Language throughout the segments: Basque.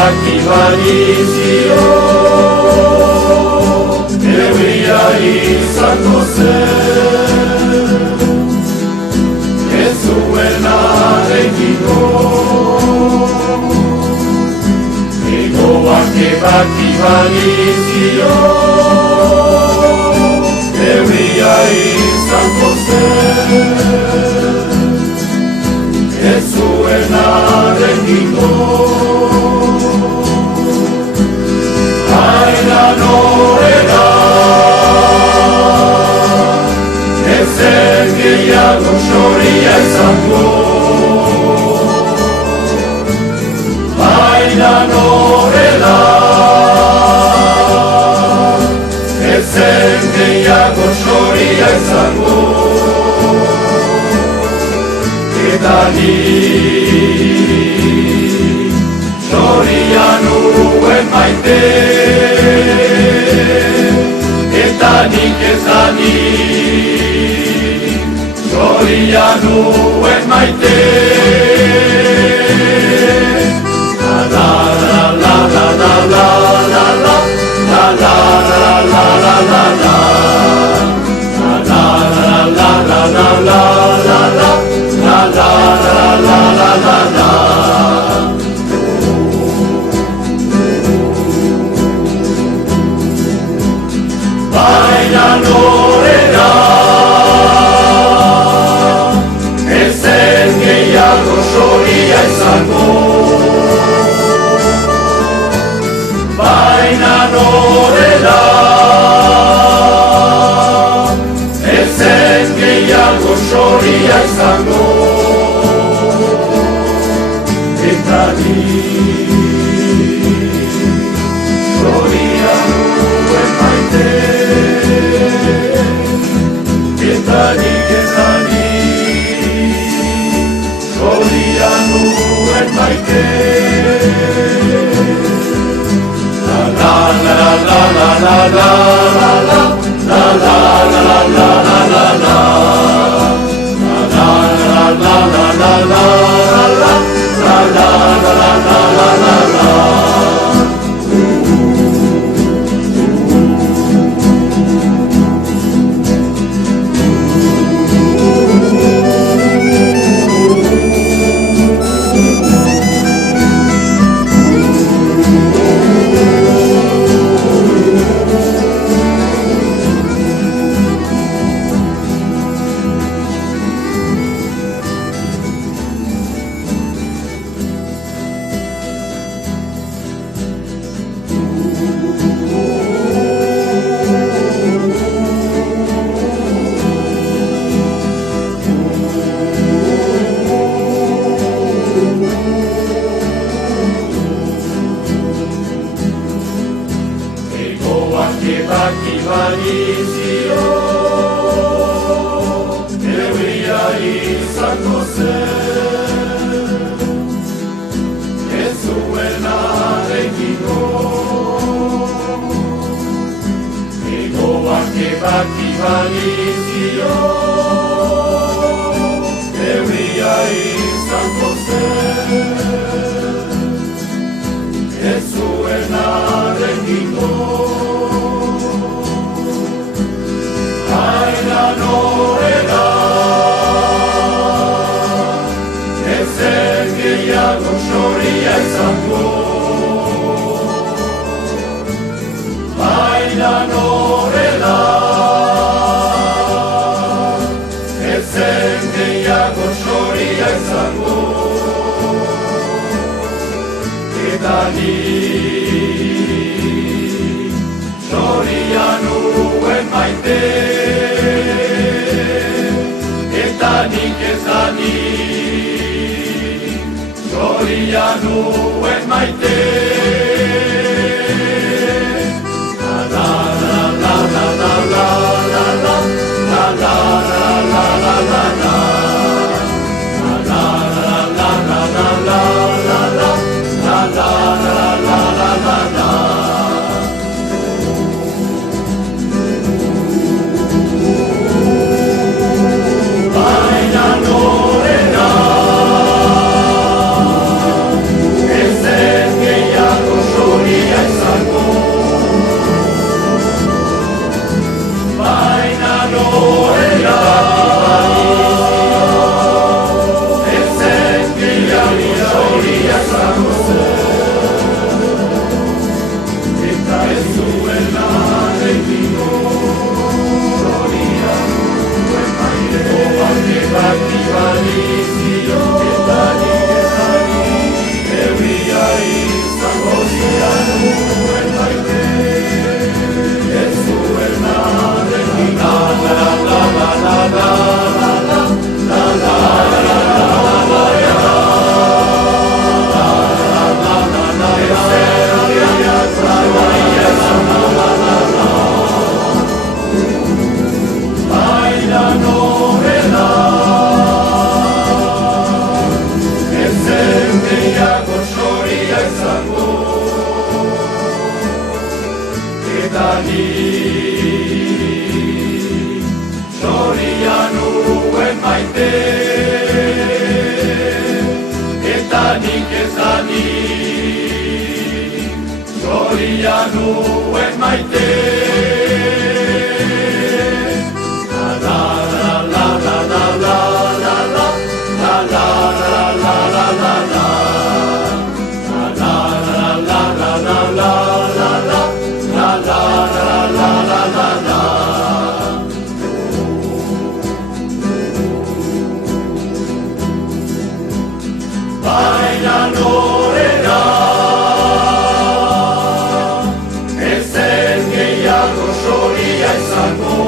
baki balizio, euria izango zen, ez zuena rekiko. Egoak baki balizio, euria izango zen, ez zuena rekiko. Aina norera, ezen gehiago soria izango. Aina norera, ezen gehiago soria izango. Eta ni soria nuen maite, eta nik soria nuen maite. La la la la la la la la la la la la la la la la la la la la Baina norera, ezen gehiago soria izango. Baina norera, ezen gehiago soria izango. Eta ni soria nuen maite, eta nik soria nuen maite. La la la la la la la la la la la la la la la la la la la baki balizio, euria izango zen, ez zuena rekiko. Egoak baki balizio, euria izango zen, ez zuena rekiko. Aina norera, ezen gehiago soria izango. Aina norera, ezen gehiago soria izango. Eta ni soria nuen maite, eta nik soria nuen maite. La la la la la la la la la la la la la la. Norera, ezen gehiago nuen maite. Baina norena ezen gehiago soria izango.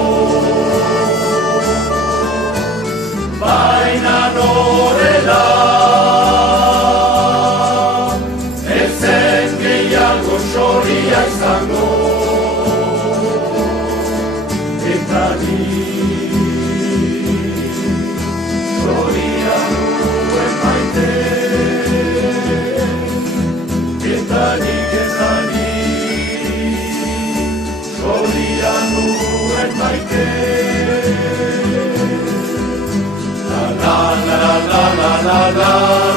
Baina norena ezen gehiago soria izango. Eta ni soria nuen maite. Eta ni soria nuen maite. La la la la la la la.